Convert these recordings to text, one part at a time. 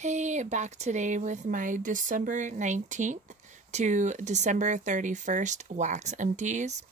Hey, back today with my December 19th to December 31st wax empties.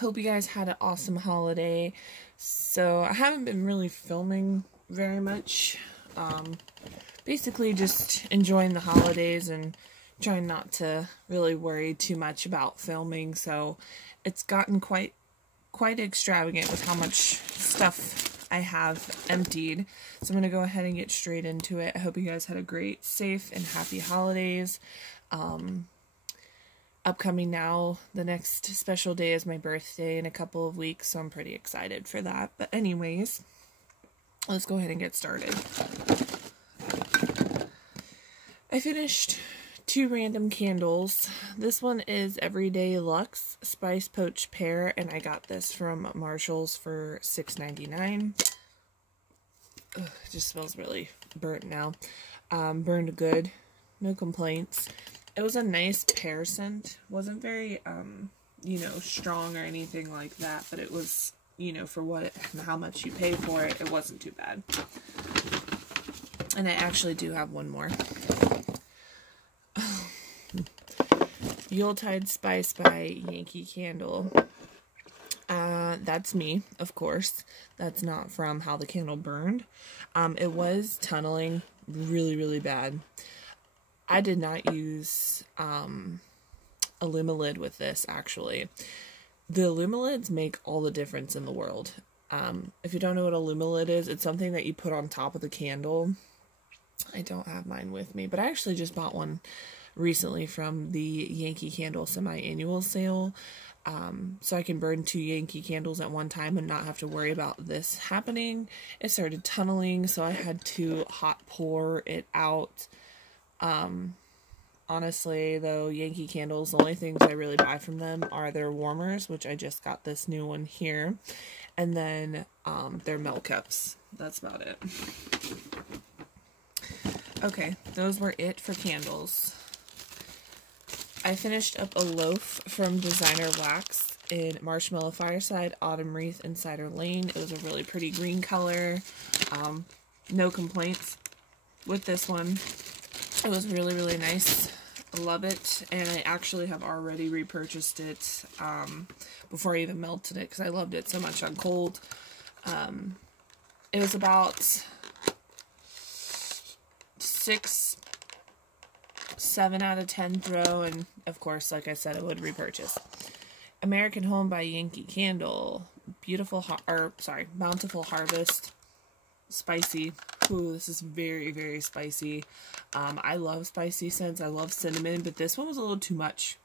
Hope you guys had an awesome holiday. So I haven't been really filming very much. Basically just enjoying the holidays and trying not to really worry too much about filming. So it's gotten quite extravagant with how much stuff I have emptied. So I'm going to go ahead and get straight into it. I hope you guys had a great, safe, and happy holidays. Upcoming now, the next special day is my birthday in a couple of weeks, so I'm pretty excited for that. But anyways, let's go ahead and get started. I finished 2 random candles. This one is Everyday Luxe Spice Poached Pear, and I got this from Marshall's for $6.99. Ugh, it just smells really burnt now. Burned good. No complaints. It was a nice pear scent. Wasn't very, strong or anything like that, but it was, for how much you pay for it, it wasn't too bad. And I actually do have one more. Yuletide Spice by Yankee Candle. That's me, of course. That's not from How the Candle Burned. It was tunneling really, really bad. I did not use a Lid with this, actually. The Lids make all the difference in the world. If you don't know what a Lid is, it's something that you put on top of the candle. I don't have mine with me, but I actually just bought one recently from the Yankee Candle semi-annual sale, so I can burn 2 Yankee candles at one time and not have to worry about this happening. It started tunneling, so I had to hot pour it out. Honestly, though, Yankee Candles, the only things I really buy from them are their warmers, which I just got this new one here, and then their milk cups. That's about it. Okay, those were it for candles. I finished up a loaf from Designer Wax in Marshmallow Fireside, Autumn Wreath, and Cider Lane. It was a really pretty green color. No complaints with this one. It was really, really nice. I love it. And I actually have already repurchased it before I even melted it because I loved it so much on cold. It was about 7 out of 10 throw, and of course, like I said, I would repurchase. American Home by Yankee Candle. Bountiful Harvest. Spicy. Ooh, this is very, very spicy. I love spicy scents. I love cinnamon, but this one was a little too much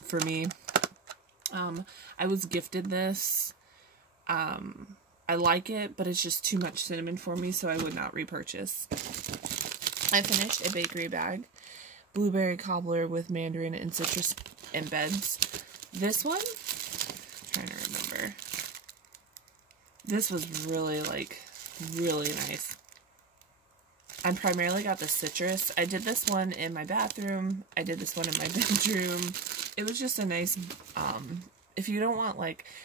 for me. I was gifted this. I like it, but it's just too much cinnamon for me, so I would not repurchase. I finished a bakery bag. Blueberry cobbler with mandarin and citrus embeds. This one, I'm trying to remember. This was really, really nice. I primarily got the citrus. I did this one in my bathroom. I did this one in my bedroom. It was just a nice, if you don't want,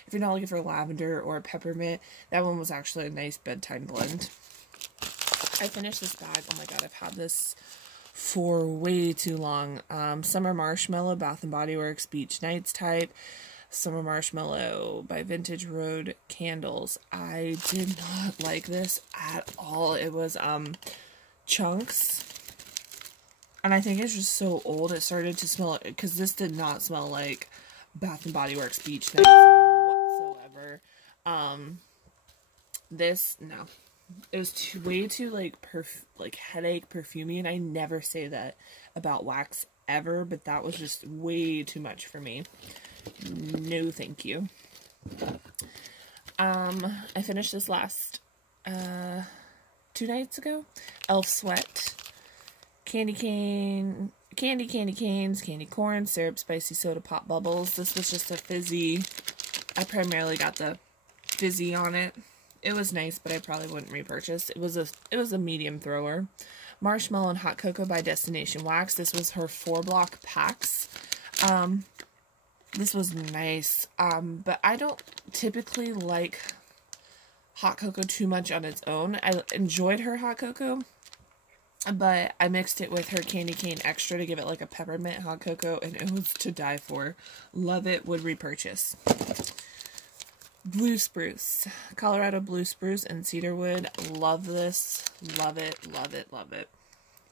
if you're not looking for lavender or peppermint, that one was actually a nice bedtime blend. I finished this bag. Oh my god, I've had this for way too long. Summer Marshmallow, Bath & Body Works Beach Nights type. Summer Marshmallow by Vintage Road Candles. I did not like this at all. It was chunks, and I think it's just so old it started to smell, because this did not smell like Bath & Body Works Beach Nights whatsoever. This, no. It was way too, headache perfumey, and I never say that about wax ever, but that was just way too much for me. No, thank you. I finished this last, 2 nights ago. Elf Sweat. Candy canes, candy corn, syrup, spicy soda, pop bubbles. This was just a fizzy. I primarily got the fizzy on it. It was nice, but I probably wouldn't repurchase. It was a medium thrower. Marshmallow and Hot Cocoa by Destination Wax. This was her 4-block packs. This was nice. But I don't typically like hot cocoa too much on its own. I enjoyed her hot cocoa. But I mixed it with her Candy Cane Extra to give it like a peppermint hot cocoa, and it was to die for. Love it, would repurchase. Blue Spruce. Colorado Blue Spruce and Cedarwood. Love this. Love it, love it, love it.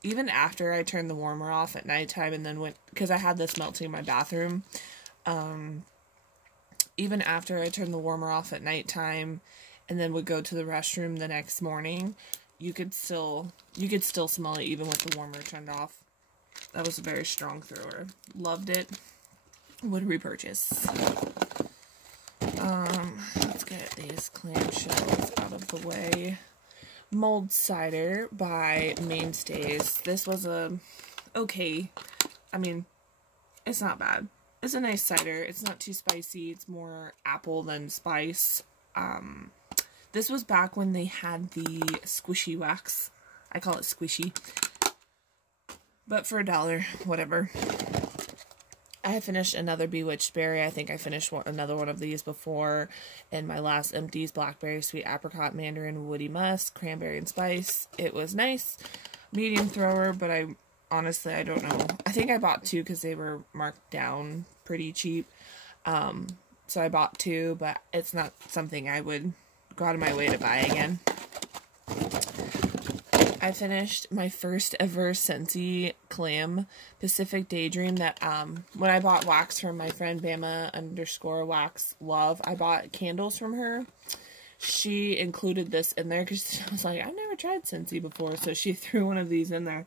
Even after I turned the warmer off at nighttime and then went, because I had this melting in my bathroom, even after I turned the warmer off at nighttime and then would go to the restroom the next morning, you could still smell it even with the warmer turned off. That was a very strong thrower. Loved it. Would repurchase. Let's get these clamshells out of the way. Mulled Cider by Mainstays. This was okay. I mean, it's not bad. It's a nice cider. It's not too spicy. It's more apple than spice. This was back when they had the squishy wax. I call it squishy. But for $1, whatever. I had finished another Bewitched Berry. I think I finished another one of these before in my last empties. Blackberry, Sweet Apricot, Mandarin, Woody Musk, Cranberry and Spice. It was nice. Medium thrower, but honestly, I don't know. I think I bought 2 because they were marked down pretty cheap. So I bought 2, but it's not something I would go out of my way to buy again. I finished my first ever Scentsy clam, Pacific Daydream, that when I bought wax from my friend Bama_wax Love, I bought candles from her. She included this in there because I was like, I've never tried Scentsy before, so she threw one of these in there.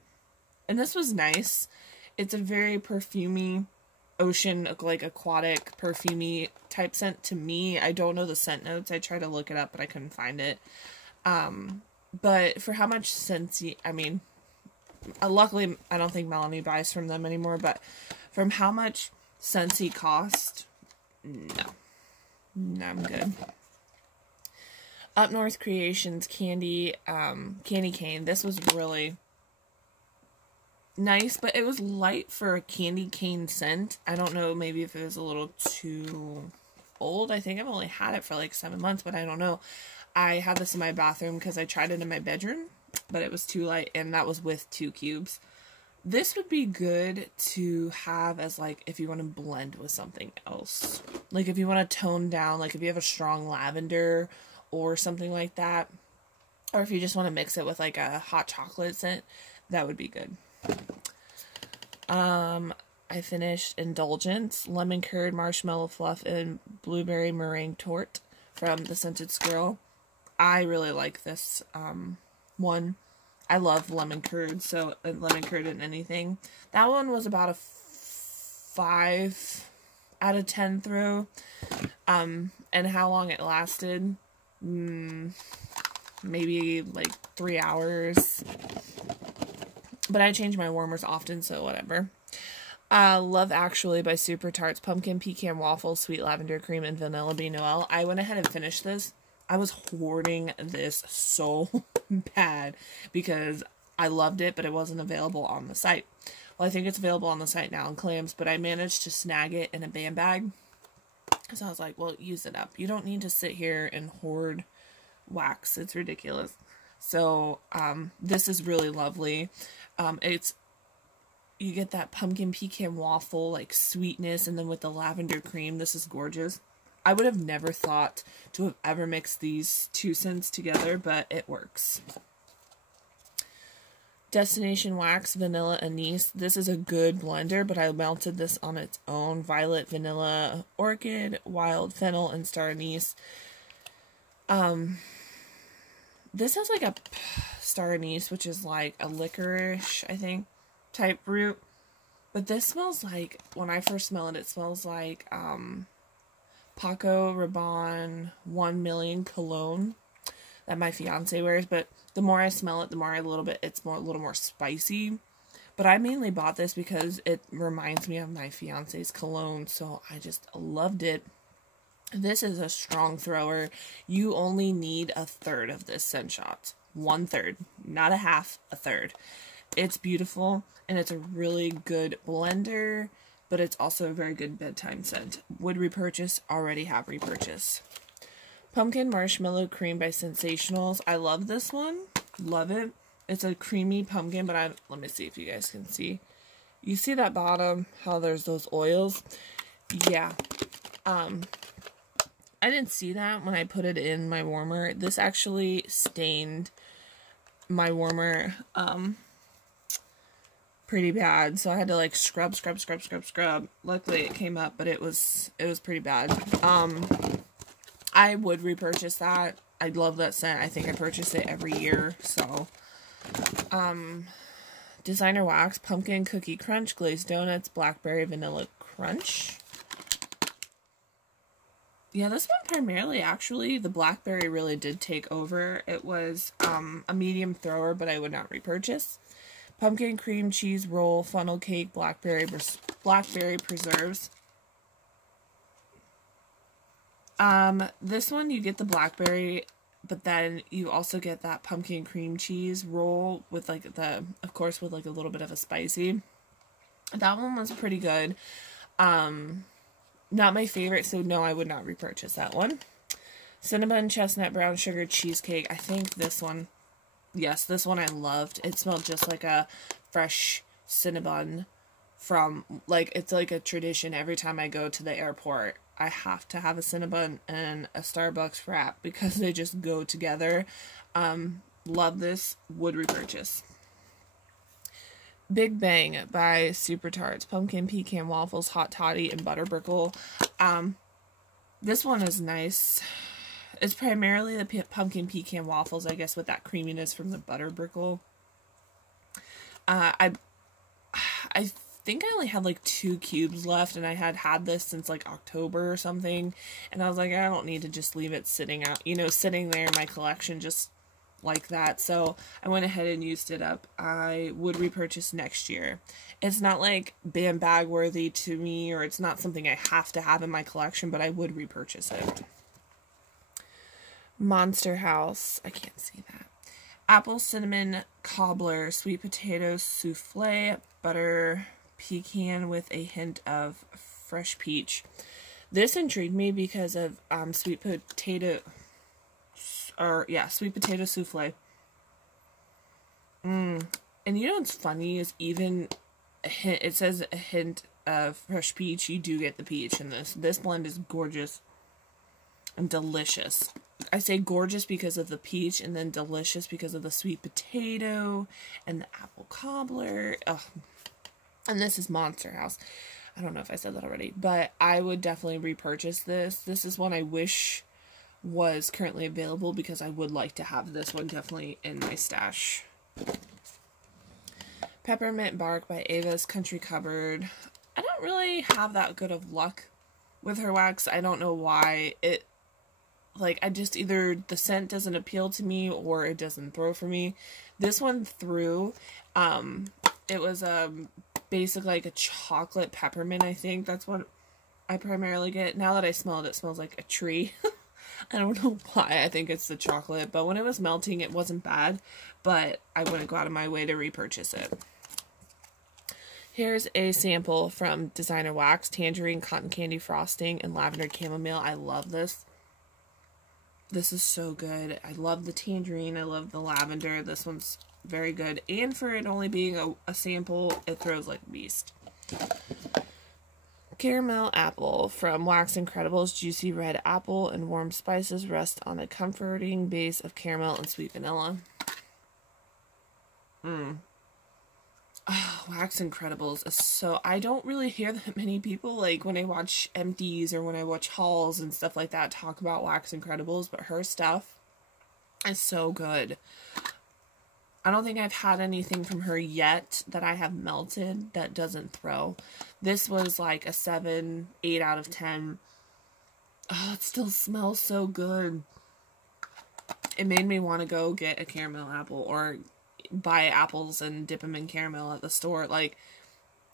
And this was nice. It's a very perfumey, ocean, like aquatic, perfumey type scent to me. I don't know the scent notes. I tried to look it up, but I couldn't find it. But for how much Scentsy, I mean, luckily I don't think Melanie buys from them anymore, but from how much Scentsy cost, no, I'm good. Up North Creations Candy Cane. This was really nice, but it was light for a candy cane scent. I don't know, maybe if it was a little too old. I think I've only had it for like 7 months, but I don't know. I had this in my bathroom because I tried it in my bedroom, but it was too light, and that was with 2 cubes. This would be good to have as, like, if you want to blend with something else. Like, if you want to tone down, like, if you have a strong lavender or something like that, or if you just want to mix it with, like, a hot chocolate scent, that would be good. I finished Indulgence, Lemon Curd, Marshmallow Fluff, and Blueberry Meringue Torte from the Scented Squirrel. I really like this one. I love lemon curd, so lemon curd in anything. That one was about a 5 out of 10 throw. And how long it lasted? Maybe like 3 hours. But I change my warmers often, so whatever. Love Actually by Super Tarts, Pumpkin Pecan Waffle, Sweet Lavender Cream, and Vanilla Bean Noel. I went ahead and finished this. I was hoarding this so bad because I loved it, but it wasn't available on the site. Well, I think it's available on the site now in clams, but I managed to snag it in a band bag. So I was like, well, use it up. You don't need to sit here and hoard wax. It's ridiculous. So, this is really lovely. You get that pumpkin pecan waffle, like, sweetness, and then with the lavender cream, this is gorgeous. I would have never thought to have ever mixed these 2 scents together, but it works. Destination Wax, Vanilla Anise. This is a good blender, but I melted this on its own. Violet, Vanilla, Orchid, Wild Fennel, and Star Anise. This has like a Star Anise, which is like a licorice, I think, type root. But this smells like, when I first smell it, it smells like Paco Rabanne 1 Million cologne that my fiance wears. But the more I smell it, the more it's a little more spicy. But I mainly bought this because it reminds me of my fiance's cologne, so I just loved it. This is a strong thrower. You only need 1/3 of this scent shot. 1/3, not a half, 1/3. It's beautiful, and it's a really good blender, but it's also a very good bedtime scent. Would repurchase, already have repurchase. Pumpkin Marshmallow Cream by Sensationals. I love this one. Love it. It's a creamy pumpkin, but let me see if you guys can see. You see that bottom, how there's those oils? Yeah. I didn't see that when I put it in my warmer. This actually stained my warmer pretty bad, so I had to like scrub. Luckily it came up, but it was pretty bad. I would repurchase that. I love that scent. I think I purchase it every year. So Designer Wax Pumpkin Cookie Crunch Glazed Donuts Blackberry Vanilla Crunch. Yeah, this one primarily, actually, the blackberry really did take over. It was a medium thrower, but I would not repurchase. Pumpkin cream cheese roll, funnel cake, blackberry preserves. This one you get the blackberry, but then you also get that pumpkin cream cheese roll with like of course with like a little bit of a spicy. That one was pretty good. Not my favorite, so no, I would not repurchase that one. Cinnamon chestnut brown sugar cheesecake. I think this one, yes, this one I loved. It smelled just like a fresh Cinnabon from, like, it's like a tradition. Every time I go to the airport, I have to have a Cinnabon and a Starbucks wrap because they just go together. Love this. Would repurchase. Big Bang by Super Tarts. Pumpkin pecan waffles, hot toddy, and butter brickle. This one is nice. It's primarily the pumpkin pecan waffles, I guess, with that creaminess from the butter brickle. I think I only had like 2 cubes left, and I had this since like October or something, and I was like, I don't need to just leave it sitting out, sitting there in my collection just like that. So I went ahead and used it up. I would repurchase next year. It's not like bag worthy to me, or it's not something I have to have in my collection, but I would repurchase it. Monster House. I can't see that. Apple cinnamon cobbler, sweet potato souffle, butter pecan with a hint of fresh peach. This intrigued me because of sweet potato souffle. And you know what's funny is even it says a hint of fresh peach. You do get the peach in this. This blend is gorgeous and delicious. I say gorgeous because of the peach, and then delicious because of the sweet potato and the apple cobbler. Ugh. And this is Monster House. I don't know if I said that already, but I would definitely repurchase this. This is one I wish was currently available because I would like to have this one definitely in my stash. Peppermint Bark by Ava's Country Cupboard. I don't really have that good of luck with her wax. I don't know why. I just either the scent doesn't appeal to me or it doesn't throw for me. This one threw. It was basically like a chocolate peppermint, I think. That's what I primarily get. Now that I smell it, it smells like a tree. I don't know why. I think it's the chocolate. But when it was melting, it wasn't bad. But I wouldn't go out of my way to repurchase it. Here's a sample from Designer Wax. Tangerine cotton candy frosting and lavender chamomile. I love this. This is so good. I love the tangerine. I love the lavender. This one's very good. And for it only being a sample, it throws like a beast. Caramel Apple from Wax Incredibles. Juicy red apple and warm spices rest on a comforting base of caramel and sweet vanilla. Oh, Wax Incredibles is so... I don't really hear that many people, like, when I watch empties or when I watch hauls and stuff like that, talk about Wax Incredibles, but her stuff is so good. I don't think I've had anything from her yet that I have melted that doesn't throw. This was like a 7, 8 out of 10. Oh, it still smells so good. It made me want to go get a caramel apple or buy apples and dip them in caramel at the store. Like,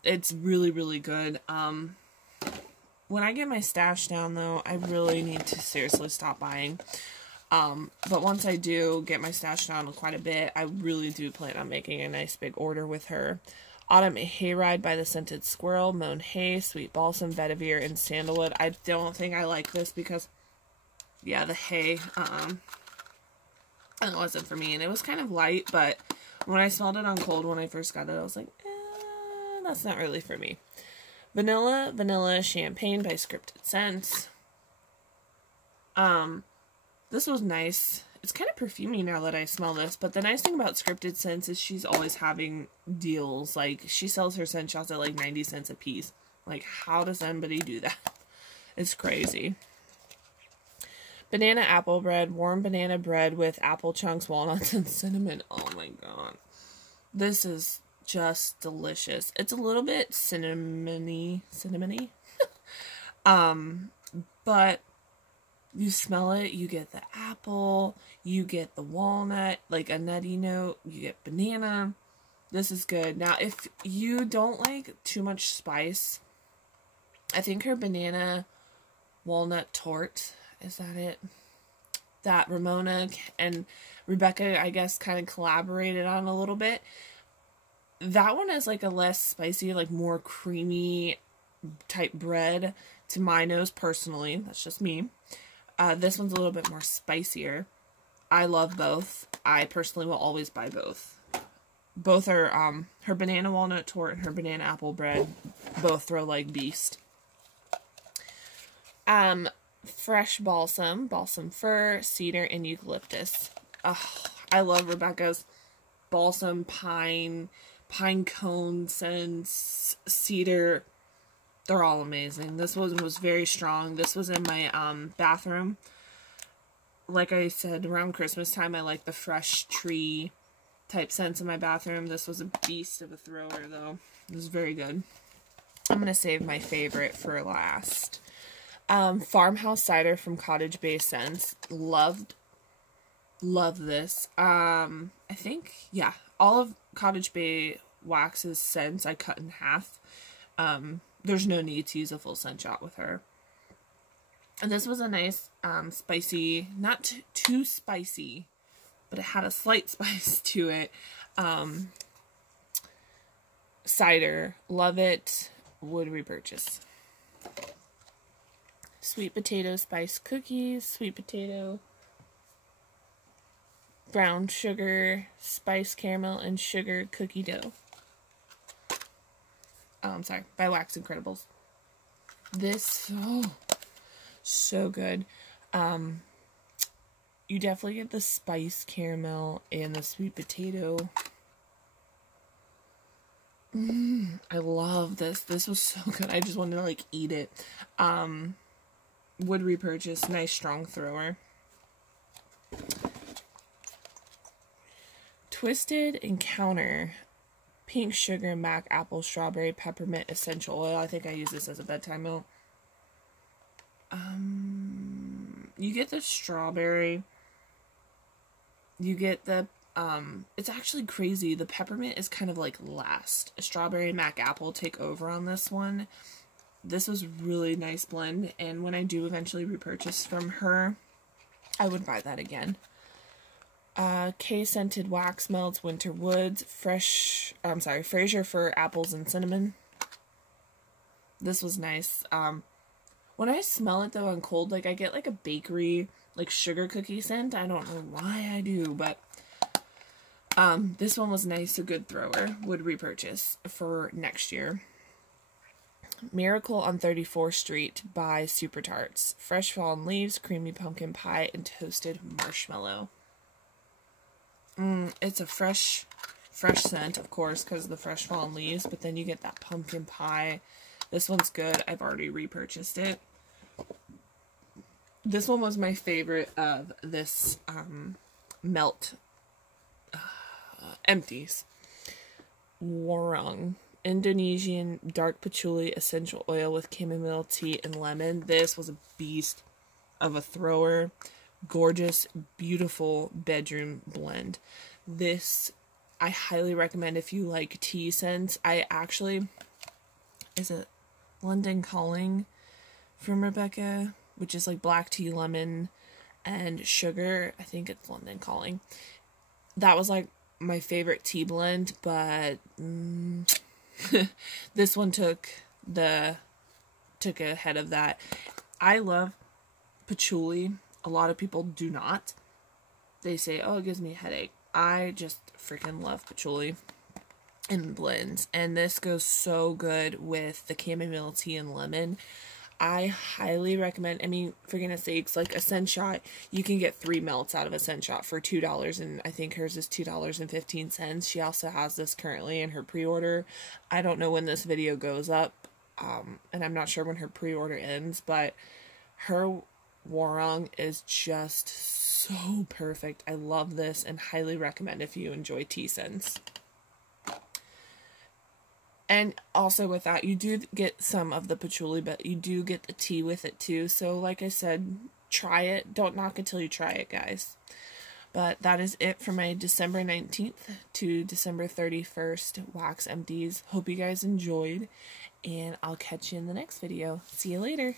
it's really, really good. When I get my stash down, though, I really need to seriously stop buying. But once I do get my stash down quite a bit, I really do plan on making a nice big order with her. Autumn Hayride by the Scented Squirrel, Mown Hay, Sweet Balsam, Vetiver, and Sandalwood. I don't think I like this because, yeah, the hay, it wasn't for me. And it was kind of light, but When I smelled it on cold when I first got it, I was like, that's not really for me. Vanilla Champagne by Scripted Scents. This was nice. It's kind of perfumey now that I smell this, but the nice thing about Scripted Scents is she's always having deals. Like, she sells her scent shots at like 90 cents a piece. Like, how does anybody do that? It's crazy. Banana apple bread, warm banana bread with apple chunks, walnuts, and cinnamon. Oh my god. This is just delicious. It's a little bit cinnamony. But you smell it, you get the apple, you get the walnut, like a nutty note, you get banana. This is good. Now, if you don't like too much spice, I think her banana walnut tort, is that it? That Ramona and Rebecca, I guess, kind of collaborated on a little bit. That one is like a less spicy, like more creamy type bread to my nose personally. That's just me. This one's a little bit more spicier. I love both. I personally will always buy both. Both are, her banana walnut tort and her banana apple bread both throw like beast. Fresh balsam fir, cedar, and eucalyptus. I love Rebecca's balsam, pine cone scents, cedar. They're all amazing. This one was very strong. This was in my bathroom. Like I said, around Christmas time, I like the fresh tree type scents in my bathroom. This was a beast of a thrower, though. It was very good. I'm going to save my favorite for last. Farmhouse cider from Cottage Bay Scents. Love this. I think, yeah, all of Cottage Bay Wax's scents I cut in half. There's no need to use a full scent shot with her. And this was a nice, spicy, not too spicy, but it had a slight spice to it. Cider. Love it. Would repurchase. Sweet potato spice cookies, sweet potato, brown sugar, spice caramel, and sugar cookie dough. Oh, I'm sorry, by Wax Incredibles. This, so good. You definitely get the spice caramel and the sweet potato. I love this. This was so good. I just wanted to like eat it. Would repurchase. Nice strong thrower. Twisted Encounter. Pink sugar, mac, apple, strawberry, peppermint, essential oil. I think I use this as a bedtime meal. You get the strawberry. You get the, it's actually crazy. The peppermint is kind of like last. Strawberry and mac apple take over on this one. This was really nice blend, and when I do eventually repurchase from her, I would buy that again. K-scented wax melts, winter woods, Fraser Fir apples and cinnamon. This was nice. When I smell it though on cold, like I get like a bakery, like sugar cookie scent. I don't know why I do, but this one was nice, a good thrower. Would repurchase for next year. Miracle on 34th Street by Super Tarts. Fresh fallen leaves, creamy pumpkin pie, and toasted marshmallow. It's a fresh scent, of course, because of the fresh fallen leaves, but then you get that pumpkin pie. This one's good. I've already repurchased it. This one was my favorite of this melt empties. Warung. Indonesian dark patchouli essential oil with chamomile tea and lemon. This was a beast of a thrower. Gorgeous, beautiful bedroom blend. This I highly recommend if you like tea scents. Is it London Calling from Rebecca, which is like black tea, lemon, and sugar. I think it's London Calling. That was like my favorite tea blend, but this one took ahead of that. I love patchouli. A lot of people do not. They say, oh, it gives me a headache. I just freaking love patchouli in blends, and this goes so good with the chamomile tea and lemon. I highly recommend, I mean, for goodness sakes, like a scent shot, you can get 3 melts out of a scent shot for $2, and I think hers is $2.15. She also has this currently in her pre-order. I don't know when this video goes up, and I'm not sure when her pre-order ends, but her Warong is just so perfect. I love this and highly recommend if you enjoy tea scents. And also with that, you do get some of the patchouli, but you do get the tea with it too. So like I said, try it. Don't knock until you try it, guys. But that is it for my December 19th to December 31st wax empties. Hope you guys enjoyed, and I'll catch you in the next video. See you later.